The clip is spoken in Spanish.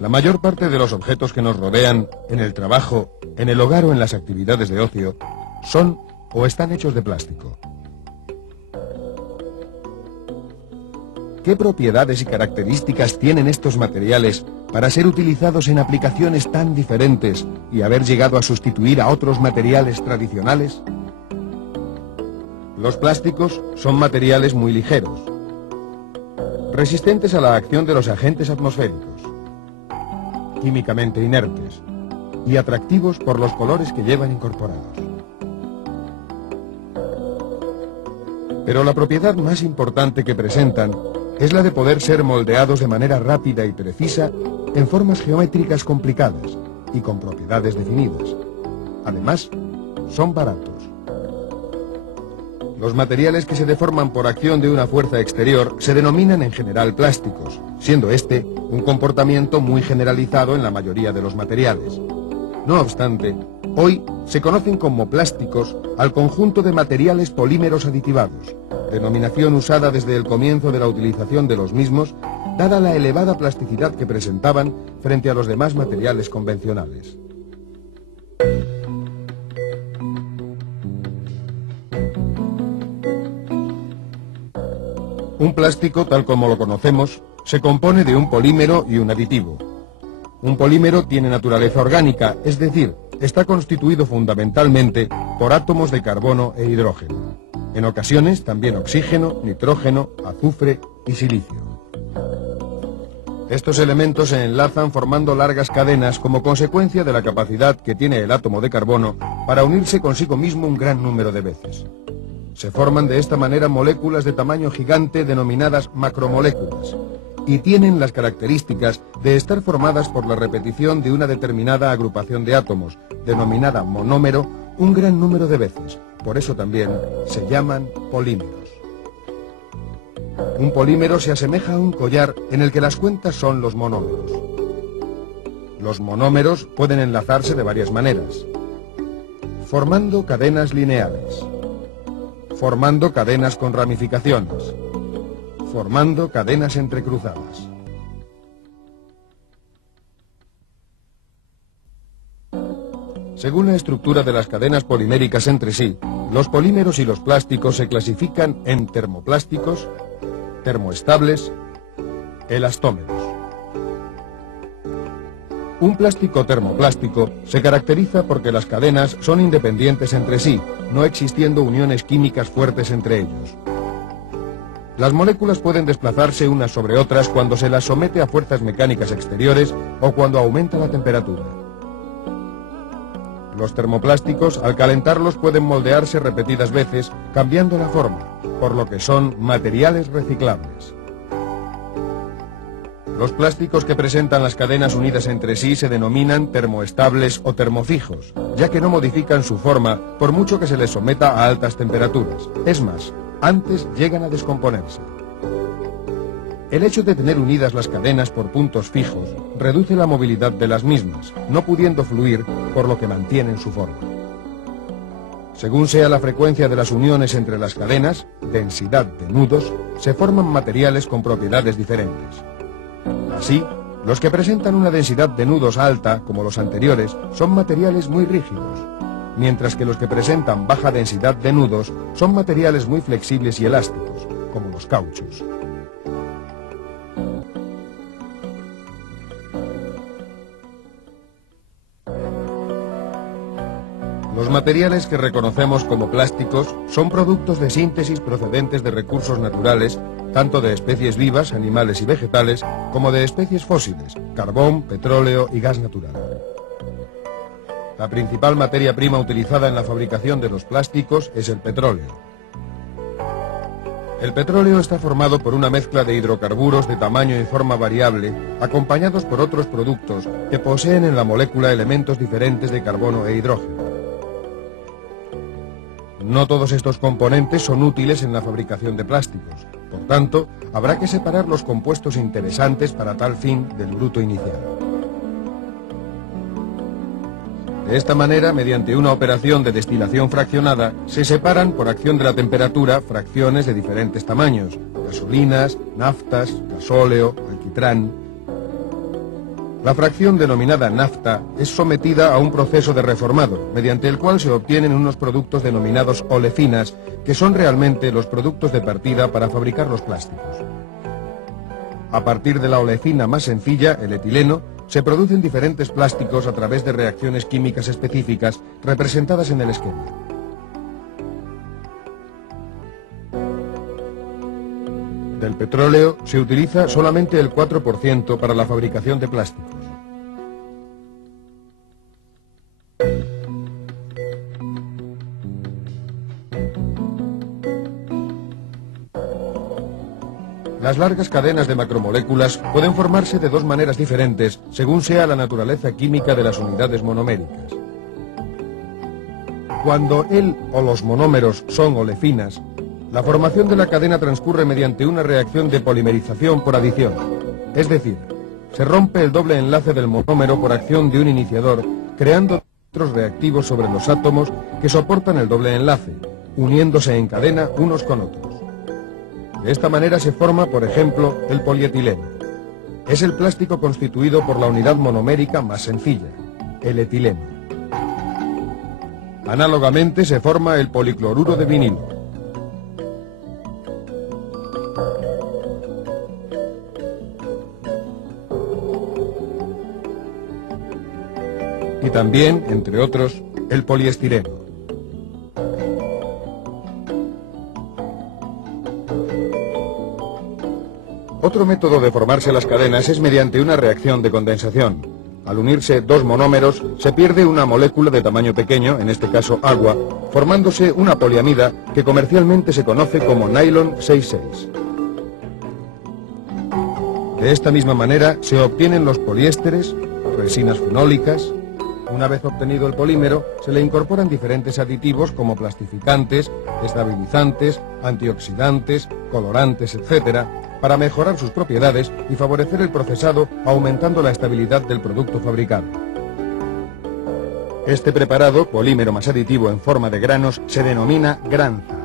La mayor parte de los objetos que nos rodean, en el trabajo, en el hogar o en las actividades de ocio, son o están hechos de plástico. ¿Qué propiedades y características tienen estos materiales para ser utilizados en aplicaciones tan diferentes y haber llegado a sustituir a otros materiales tradicionales? Los plásticos son materiales muy ligeros, resistentes a la acción de los agentes atmosféricos, químicamente inertes y atractivos por los colores que llevan incorporados. Pero la propiedad más importante que presentan es la de poder ser moldeados de manera rápida y precisa en formas geométricas complicadas y con propiedades definidas. Además, son baratos. Los materiales que se deforman por acción de una fuerza exterior se denominan en general plásticos, siendo este un comportamiento muy generalizado en la mayoría de los materiales. No obstante, hoy se conocen como plásticos al conjunto de materiales polímeros aditivados, denominación usada desde el comienzo de la utilización de los mismos, dada la elevada plasticidad que presentaban frente a los demás materiales convencionales. Un plástico, tal como lo conocemos, se compone de un polímero y un aditivo. Un polímero tiene naturaleza orgánica, es decir, está constituido fundamentalmente por átomos de carbono e hidrógeno. En ocasiones también oxígeno, nitrógeno, azufre y silicio. Estos elementos se enlazan formando largas cadenas como consecuencia de la capacidad que tiene el átomo de carbono para unirse consigo mismo un gran número de veces. Se forman de esta manera moléculas de tamaño gigante denominadas macromoléculas y tienen las características de estar formadas por la repetición de una determinada agrupación de átomos, denominada monómero, un gran número de veces. Por eso también se llaman polímeros. Un polímero se asemeja a un collar en el que las cuentas son los monómeros. Los monómeros pueden enlazarse de varias maneras, formando cadenas lineales, formando cadenas con ramificaciones, formando cadenas entrecruzadas. Según la estructura de las cadenas poliméricas entre sí, los polímeros y los plásticos se clasifican en termoplásticos, termoestables, elastómeros. Un plástico termoplástico se caracteriza porque las cadenas son independientes entre sí, no existiendo uniones químicas fuertes entre ellos. Las moléculas pueden desplazarse unas sobre otras cuando se las somete a fuerzas mecánicas exteriores o cuando aumenta la temperatura. Los termoplásticos, al calentarlos, pueden moldearse repetidas veces, cambiando la forma, por lo que son materiales reciclables. Los plásticos que presentan las cadenas unidas entre sí se denominan termoestables o termofijos, ya que no modifican su forma por mucho que se les someta a altas temperaturas. Es más, antes llegan a descomponerse. El hecho de tener unidas las cadenas por puntos fijos reduce la movilidad de las mismas, no pudiendo fluir, por lo que mantienen su forma. Según sea la frecuencia de las uniones entre las cadenas, densidad de nudos, se forman materiales con propiedades diferentes. Así, los que presentan una densidad de nudos alta, como los anteriores, son materiales muy rígidos, mientras que los que presentan baja densidad de nudos son materiales muy flexibles y elásticos, como los cauchos. Los materiales que reconocemos como plásticos son productos de síntesis procedentes de recursos naturales, tanto de especies vivas, animales y vegetales, como de especies fósiles, carbón, petróleo y gas natural. La principal materia prima utilizada en la fabricación de los plásticos es el petróleo. El petróleo está formado por una mezcla de hidrocarburos de tamaño y forma variable, acompañados por otros productos que poseen en la molécula elementos diferentes de carbono e hidrógeno. No todos estos componentes son útiles en la fabricación de plásticos. Por tanto, habrá que separar los compuestos interesantes para tal fin del bruto inicial. De esta manera, mediante una operación de destilación fraccionada, se separan por acción de la temperatura fracciones de diferentes tamaños: gasolinas, naftas, gasóleo, alquitrán. La fracción denominada nafta es sometida a un proceso de reformado, mediante el cual se obtienen unos productos denominados olefinas, que son realmente los productos de partida para fabricar los plásticos. A partir de la olefina más sencilla, el etileno, se producen diferentes plásticos a través de reacciones químicas específicas representadas en el esquema. Del petróleo se utiliza solamente el 4% para la fabricación de plásticos. Las largas cadenas de macromoléculas pueden formarse de dos maneras diferentes según sea la naturaleza química de las unidades monoméricas. Cuando el o los monómeros son olefinas, la formación de la cadena transcurre mediante una reacción de polimerización por adición, es decir, se rompe el doble enlace del monómero por acción de un iniciador, creando otros reactivos sobre los átomos que soportan el doble enlace, uniéndose en cadena unos con otros. De esta manera se forma, por ejemplo, el polietileno. Es el plástico constituido por la unidad monomérica más sencilla, el etileno. Análogamente se forma el policloruro de vinilo. Y también, entre otros, el poliestireno. Otro método de formarse las cadenas es mediante una reacción de condensación. Al unirse dos monómeros, se pierde una molécula de tamaño pequeño, en este caso agua, formándose una poliamida que comercialmente se conoce como nylon 6,6. De esta misma manera se obtienen los poliésteres, resinas fenólicas. Una vez obtenido el polímero, se le incorporan diferentes aditivos como plastificantes, estabilizantes, antioxidantes, colorantes, etc., para mejorar sus propiedades y favorecer el procesado, aumentando la estabilidad del producto fabricado. Este preparado, polímero más aditivo en forma de granos, se denomina granza.